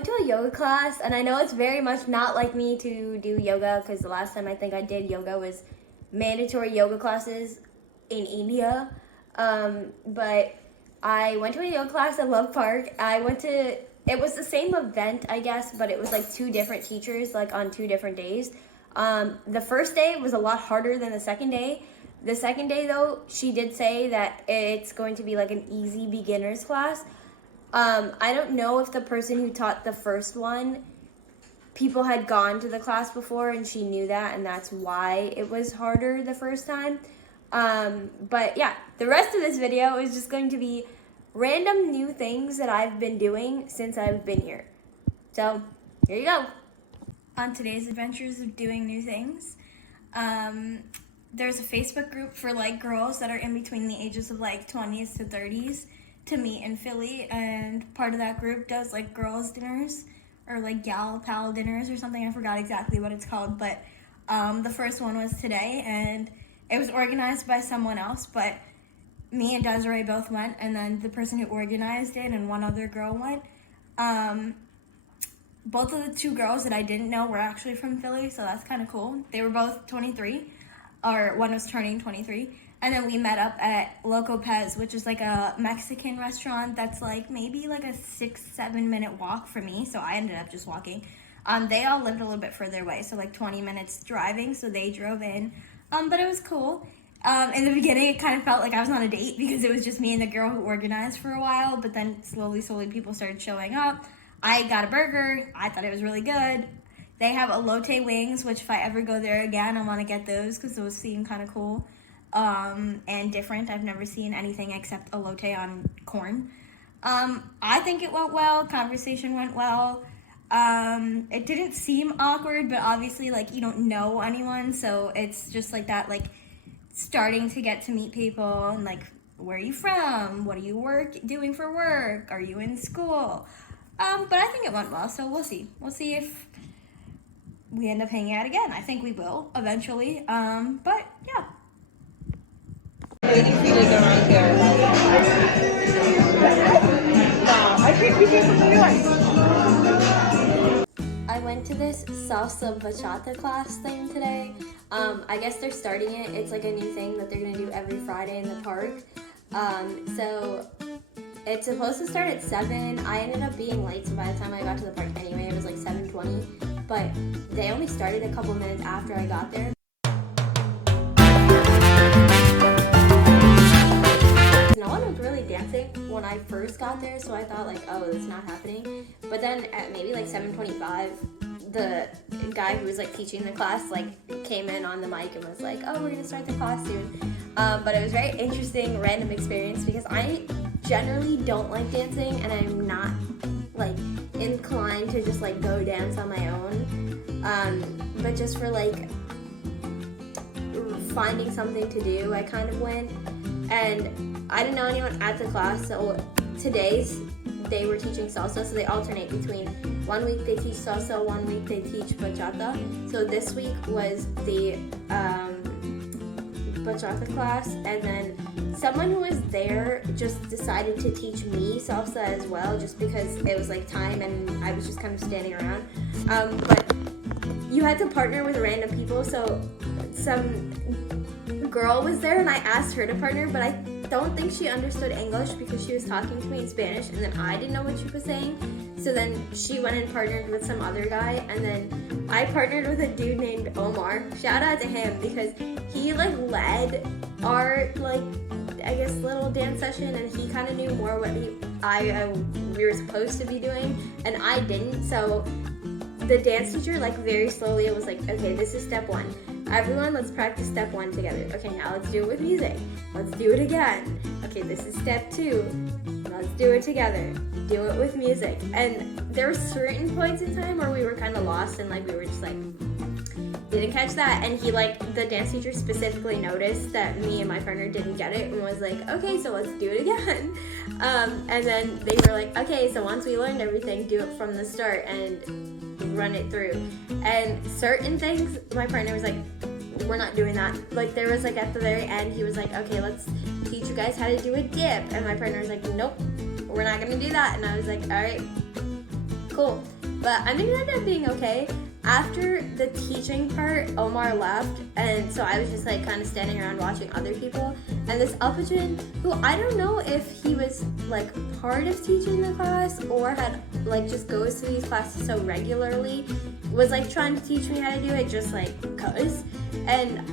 went to a yoga class, and I know it's very much not like me to do yoga because the last time I think I did yoga was mandatory yoga classes in India. But I went to a yoga class at Love Park. It was the same event, I guess, but it was like two different teachers, like on 2 different days. The first day was a lot harder than the second day. The second day, though, she did say that it's going to be like an easy beginner's class. I don't know if the person who taught the first one, people had gone to the class before and she knew that, and that's why it was harder the first time. But yeah, the rest of this video is just going to be random new things that I've been doing since I've been here. So, here you go. On today's adventures of doing new things, there's a Facebook group for like girls that are in between the ages of like 20s to 30s to meet in Philly, and part of that group does like girls dinners or like gal pal dinners or something. I forgot exactly what it's called, but the first one was today, and it was organized by someone else, but me and Desiree both went, and then the person who organized it and one other girl went. Both of the 2 girls that I didn't know were actually from Philly, so that's kind of cool. They were both 23, or one was turning 23. And then we met up at Loco Pez, which is like a Mexican restaurant that's like maybe like a 6-7 minute walk for me. So I ended up just walking. They all lived a little bit further away, so like 20 minutes driving. So they drove in, but it was cool. In the beginning, it kind of felt like I was on a date because it was just me and the girl who organized for a while. But then slowly people started showing up. I got a burger. I thought it was really good. They have elote wings, which if I ever go there again, I want to get those because those seem kind of cool. And different. I've never seen anything except elote on corn. I think it went well. Conversation went well. It didn't seem awkward, but obviously, like, you don't know anyone, so it's just like that, like, starting to get to meet people and, like, where are you from? What are you doing for work? Are you in school? But I think it went well, so we'll see. We'll see if we end up hanging out again. I think we will eventually. But yeah. Lady feet is around here. We came from New York. I went to this salsa bachata class thing today. I guess they're starting it. It's like a new thing that they're gonna do every Friday in the park. So it's supposed to start at 7. I ended up being late, so by the time I got to the park anyway, it was like 7:20. But they only started a couple minutes after I got there. No one was really dancing when I first got there, so I thought like, oh, it's not happening. But then at maybe like 7:25, the guy who was like teaching the class like came in on the mic and was like, oh, we're gonna start the class soon. But it was a very interesting random experience because I generally don't like dancing, and I'm not like inclined to just like go dance on my own. But just for like finding something to do, I kind of went. And I didn't know anyone at the class, so they were teaching salsa, so they alternate between 1 week they teach salsa, 1 week they teach bachata. So this week was the bachata class, and then someone who was there just decided to teach me salsa as well, just because it was like time and I was just kind of standing around. But you had to partner with random people, so some girl was there and I asked her to partner, but I don't think she understood English because she was talking to me in Spanish, and then I didn't know what she was saying. So then she went and partnered with some other guy, and then I partnered with a dude named Omar. Shout out to him because he like led our like I guess little dance session, and he kind of knew more what we were supposed to be doing, and I didn't. So the dance teacher like very slowly was like, okay, this is step 1. Everyone, let's practice step 1 together. Okay, now let's do it with music. Let's do it again. Okay, this is step 2. Let's do it together. Do it with music. And there were certain points in time where we were kind of lost and like we were just like, didn't catch that. And he like, the dance teacher specifically noticed that me and my partner didn't get it and was like, okay, so let's do it again. And then they were like, okay, so once we learned everything, do it from the start and run it through. And certain things, my partner was like, we're not doing that. Like there was like at the very end, he was like, okay, let's teach you guys how to do a dip. And my partner was like, nope, we're not gonna do that. And I was like, all right, cool. But I mean, it ended up being okay. After the teaching part, Omar left, and so I was just like kind of standing around watching other people. And this Upajin, who I don't know if he was like part of teaching the class or had like just goes to these classes so regularly, was like trying to teach me how to do it just like cause. And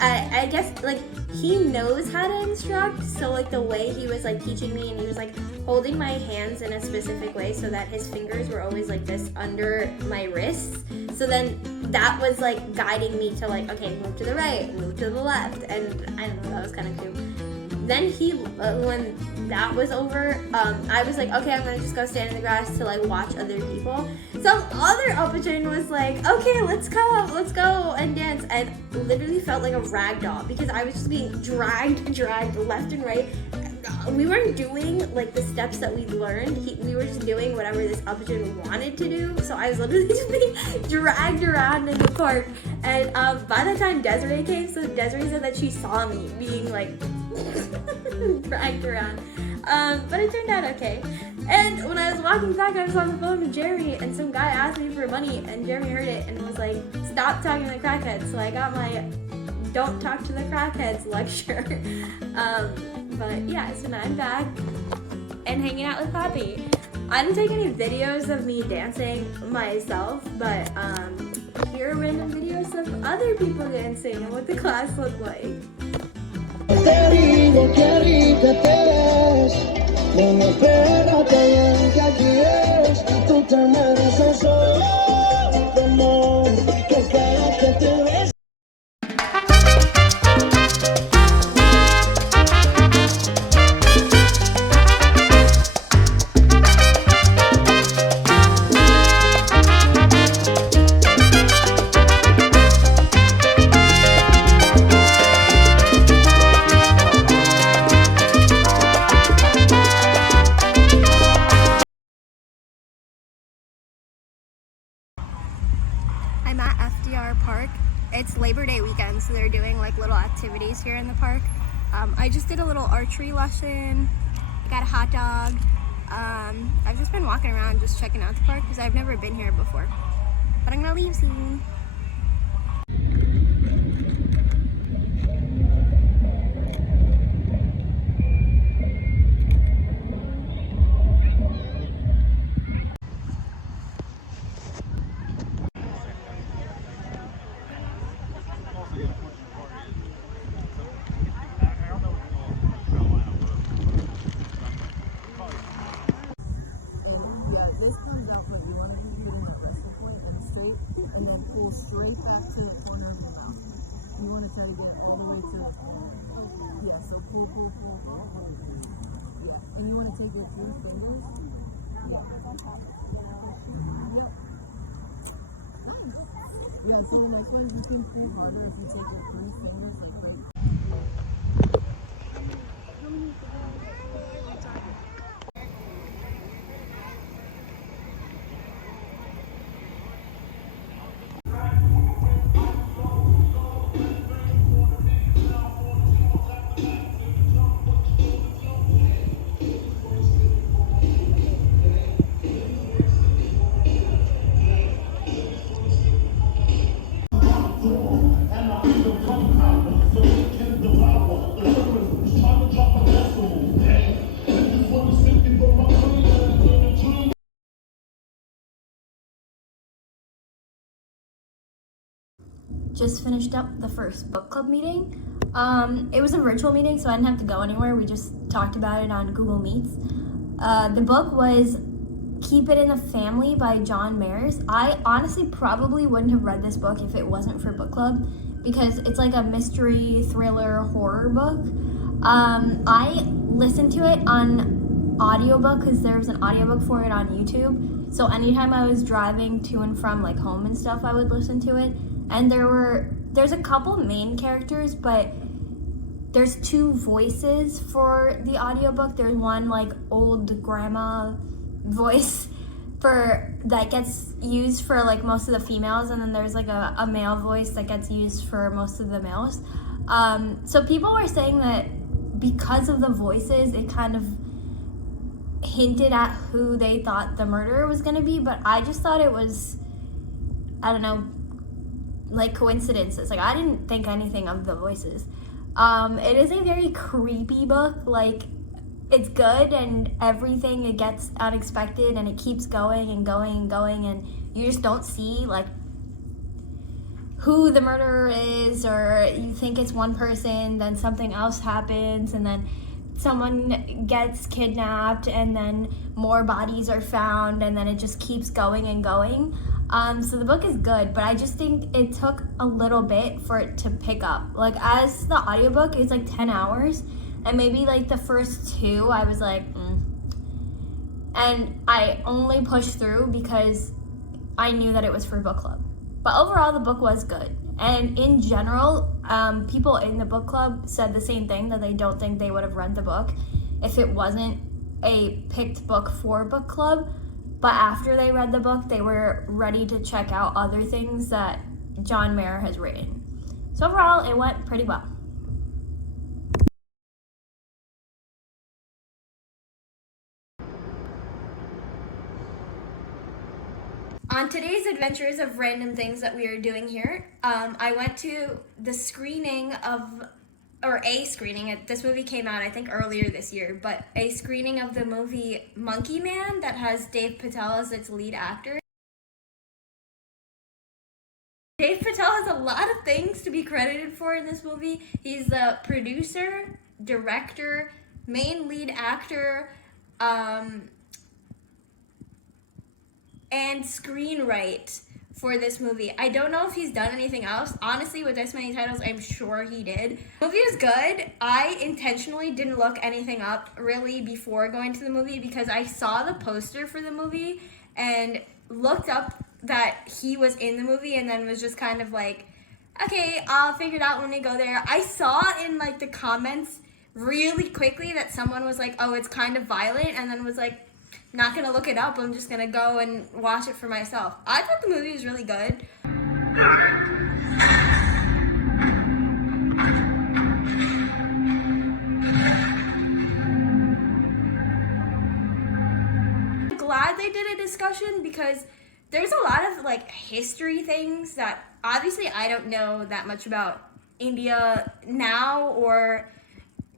I guess like he knows how to instruct, so like the way he was like teaching me, and he was like holding my hands in a specific way so that his fingers were always like this under my wrists. So then that was like guiding me to like, okay, move to the right, move to the left, and I don't know, that was kind of cool. Then when that was over, I was like, okay, I'm gonna just go stand in the grass to like watch other people. Some other Upajin was like, okay, let's go and dance, and literally felt like a rag doll because I was just being dragged left and right. We weren't doing like the steps that we learned. We were just doing whatever this Upajin wanted to do. So I was literally just being dragged around in the park. And by the time Desiree came, so Desiree said that she saw me being like dragged around. But it turned out okay. And when I was walking back, I was on the phone with Jeremy, and some guy asked me for money, and Jeremy heard it and was like, stop talking to the crackheads. So I got my don't talk to the crackheads lecture. But yeah, so now I'm back and hanging out with Poppy. I didn't take any videos of me dancing myself, but here are random videos of other people dancing and what the class looked like. Te digo que rica te ves, ven, espérate bien que aquí es, tú te mereces solo amor, que cada que te ves. I'm at FDR Park. It's Labor Day weekend, so they're doing like little activities here in the park. I just did a little archery lesson, got a hot dog. I've just been walking around just checking out the park because I've never been here before. But I'm gonna leave soon. This comes out, but you want to keep it in the resting point and straight, and then pull straight back to the corner of your mouth. You want to try to get it all the way to, yeah, so pull. Yeah, and you want to take your 3 fingers. Yeah. Yep. Nice. Yeah, so my friends, you can pull harder if you take your 3 fingers, like right. Just finished up the first book club meeting. It was a virtual meeting, so I didn't have to go anywhere. We just talked about it on Google Meets. The book was Keep It in the Family by John Mayers. I honestly probably wouldn't have read this book if it wasn't for book club because it's like a mystery, thriller, horror book. I listened to it on audiobook because there was an audiobook for it on YouTube. So anytime I was driving to and from like home and stuff, I would listen to it. And there's a couple main characters, but there's 2 voices for the audiobook. There's one like old grandma voice that gets used for like most of the females, and then there's like a male voice that gets used for most of the males. So people were saying that because of the voices, it kind of hinted at who they thought the murderer was going to be, but I just thought it was, I don't know, like coincidences. Like, I didn't think anything of the voices. It is a very creepy book. Like, it's good and everything, it gets unexpected and it keeps going and going and going, and you just don't see like who the murderer is, or you think it's one person, then something else happens, and then someone gets kidnapped, and then more bodies are found, and then it just keeps going and going. So the book is good, but I just think it took a little bit for it to pick up. Like, as the audiobook is like 10 hours, and maybe like the first 2, I was like, and I only pushed through because I knew that it was for book club. But overall, the book was good. And in general, people in the book club said the same thing, that they don't think they would have read the book if it wasn't a picked book for book club. But after they read the book, they were ready to check out other things that John Mayer has written. So overall, it went pretty well. On today's adventures of random things that we are doing here, I went to the screening of, or a screening, this movie came out I think earlier this year, but a screening of the movie Monkey Man that has Dave Patel as its lead actor. Dave Patel has a lot of things to be credited for in this movie. He's the producer, director, main lead actor, and screenwrite for this movie. I don't know if he's done anything else. Honestly, with this many titles, I'm sure he did. The movie was good. I intentionally didn't look anything up really before going to the movie because I saw the poster for the movie and looked up that he was in the movie, and then was just kind of like, okay, I'll figure it out when we go there. I saw in like the comments really quickly that someone was like, oh, it's kind of violent, and then was like, not gonna look it up, I'm just gonna go and watch it for myself. I thought the movie was really good. I'm glad they did a discussion because there's a lot of like history things that obviously I don't know that much about India now, or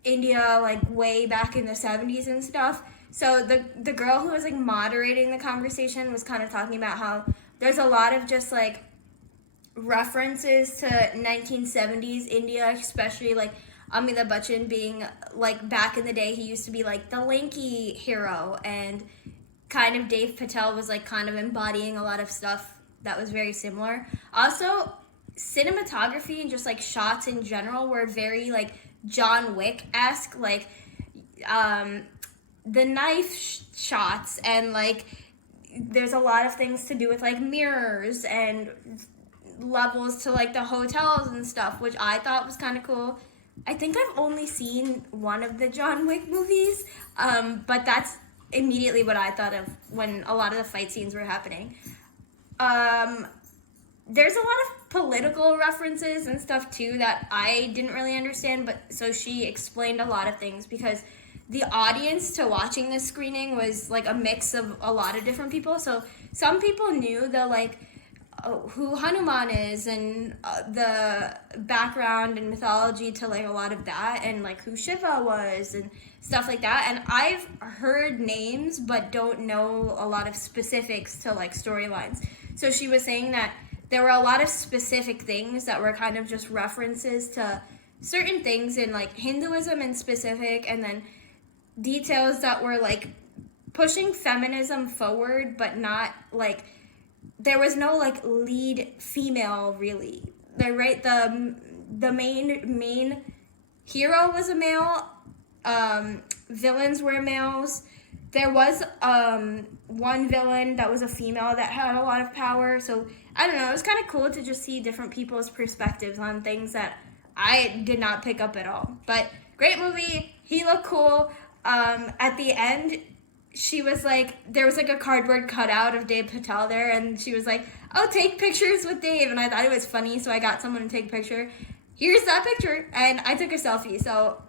India like way back in the 70s and stuff. So the girl who was like moderating the conversation was kind of talking about how there's a lot of just like references to 1970s India, especially like Amitabh Bachchan being like, back in the day he used to be like the lanky hero, and kind of Dave Patel was like kind of embodying a lot of stuff that was very similar. Also, cinematography and just like shots in general were very like John Wick-esque, like the knife shots, and like there's a lot of things to do with like mirrors and levels to like the hotels and stuff, which I thought was kind of cool. I think I've only seen one of the John Wick movies, but that's immediately what I thought of when a lot of the fight scenes were happening. There's a lot of political references and stuff too that I didn't really understand, but so she explained a lot of things because the audience to watching this screening was like a mix of a lot of different people. So some people knew the like who Hanuman is and the background and mythology to like a lot of that, and like who Shiva was and stuff like that. And I've heard names but don't know a lot of specifics to like storylines. So she was saying that there were a lot of specific things that were kind of just references to certain things in like Hinduism in specific, and then details that were like pushing feminism forward, but not like there was no like lead female really. They're right. The main hero was a male. Villains were males. There was one villain that was a female that had a lot of power. So I don't know. It was kind of cool to just see different people's perspectives on things that I did not pick up at all. But great movie. He looked cool. At the end, she was like, there was like a cardboard cutout of Dave Patel there, and she was like, oh, take pictures with Dave. And I thought it was funny, so I got someone to take a picture. Here's that picture. And I took a selfie, so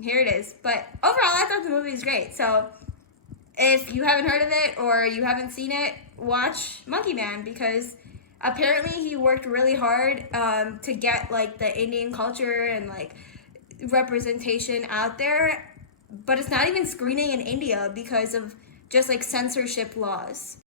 here it is. But overall, I thought the movie was great. So if you haven't heard of it or you haven't seen it, watch Monkey Man, because apparently he worked really hard to get like the Indian culture and like representation out there, but it's not even screening in India because of just like censorship laws.